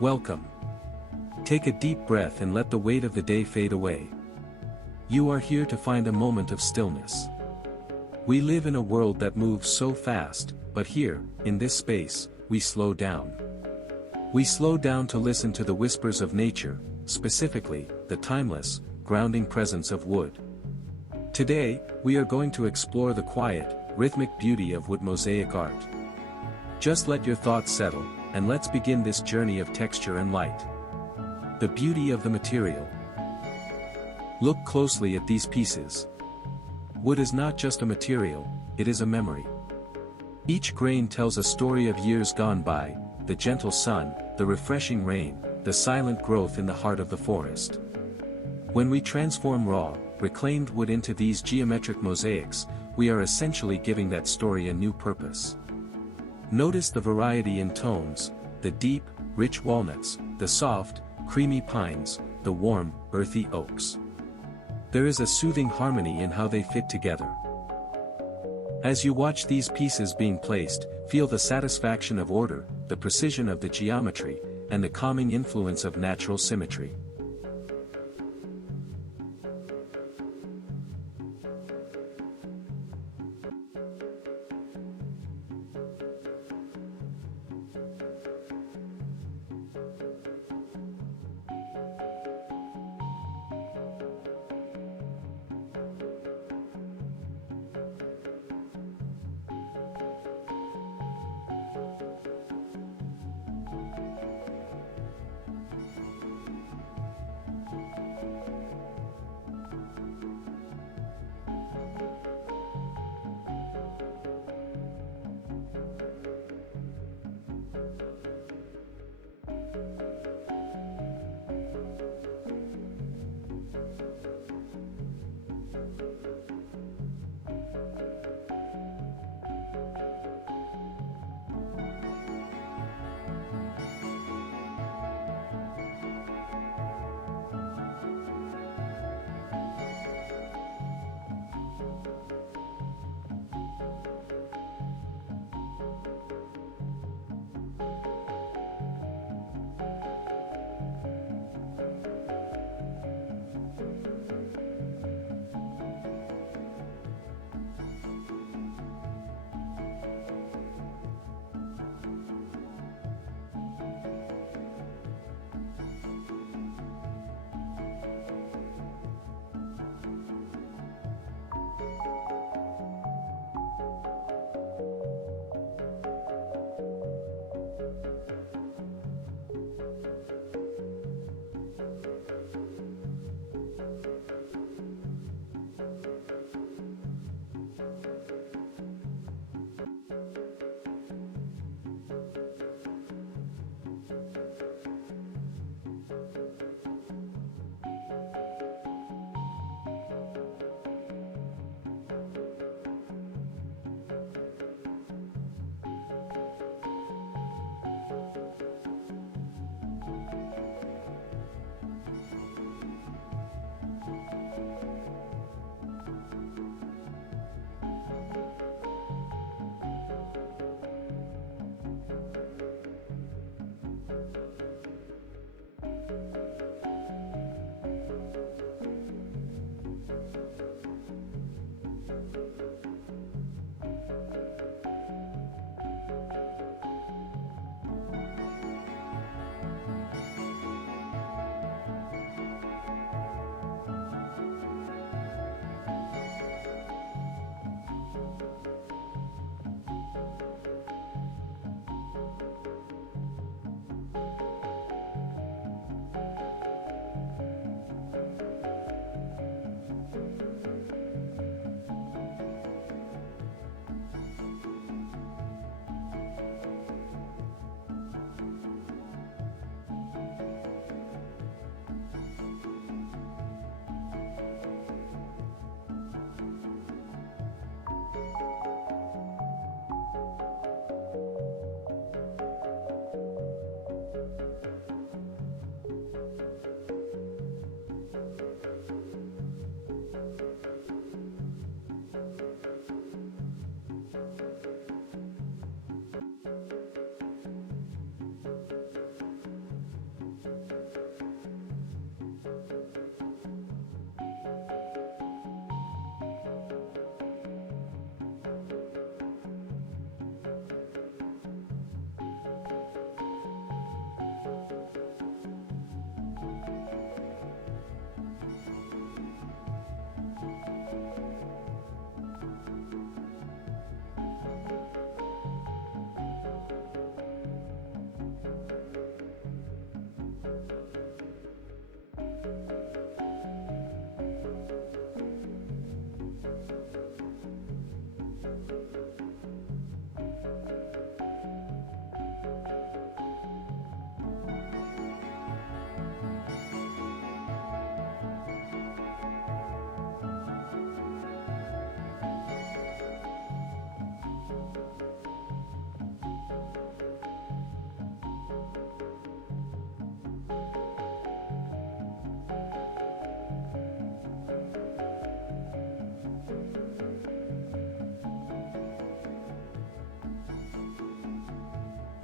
Welcome. Take a deep breath and let the weight of the day fade away. You are here to find a moment of stillness. We live in a world that moves so fast, but here, in this space, we slow down. We slow down to listen to the whispers of nature, specifically, the timeless, grounding presence of wood. Today, we are going to explore the quiet, rhythmic beauty of wood mosaic art. Just let your thoughts settle, and let's begin this journey of texture and light. The beauty of the material. Look closely at these pieces. Wood is not just a material, it is a memory. Each grain tells a story of years gone by, the gentle sun, the refreshing rain, the silent growth in the heart of the forest. When we transform raw, reclaimed wood into these geometric mosaics, we are essentially giving that story a new purpose. Notice the variety in tones, the deep, rich walnuts, the soft, creamy pines, the warm, earthy oaks. There is a soothing harmony in how they fit together. As you watch these pieces being placed, feel the satisfaction of order, the precision of the geometry, and the calming influence of natural symmetry.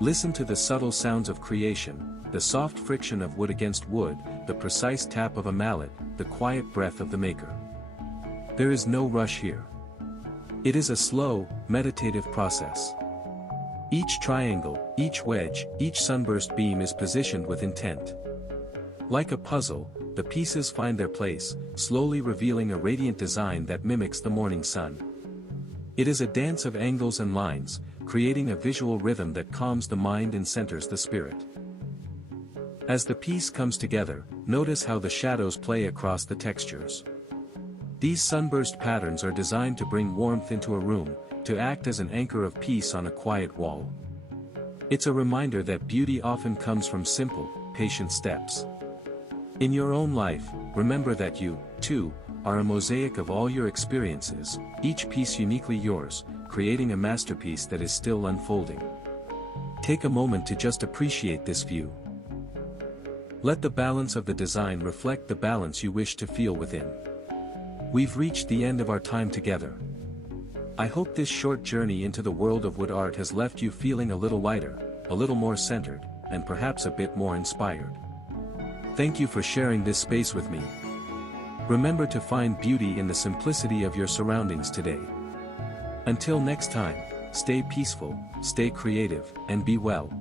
Listen to the subtle sounds of creation, the soft friction of wood against wood, the precise tap of a mallet, the quiet breath of the maker. There is no rush here. It is a slow, meditative process. Each triangle, each wedge, each sunburst beam is positioned with intent. Like a puzzle, the pieces find their place, slowly revealing a radiant design that mimics the morning sun. It is a dance of angles and lines, creating a visual rhythm that calms the mind and centers the spirit. As the piece comes together, notice how the shadows play across the textures. These sunburst patterns are designed to bring warmth into a room, to act as an anchor of peace on a quiet wall. It's a reminder that beauty often comes from simple, patient steps. In your own life, remember that you, too, are a mosaic of all your experiences, each piece uniquely yours, creating a masterpiece that is still unfolding. Take a moment to just appreciate this view. Let the balance of the design reflect the balance you wish to feel within. We've reached the end of our time together. I hope this short journey into the world of wood art has left you feeling a little lighter, a little more centered, and perhaps a bit more inspired. Thank you for sharing this space with me. Remember to find beauty in the simplicity of your surroundings today. Until next time, stay peaceful, stay creative, and be well.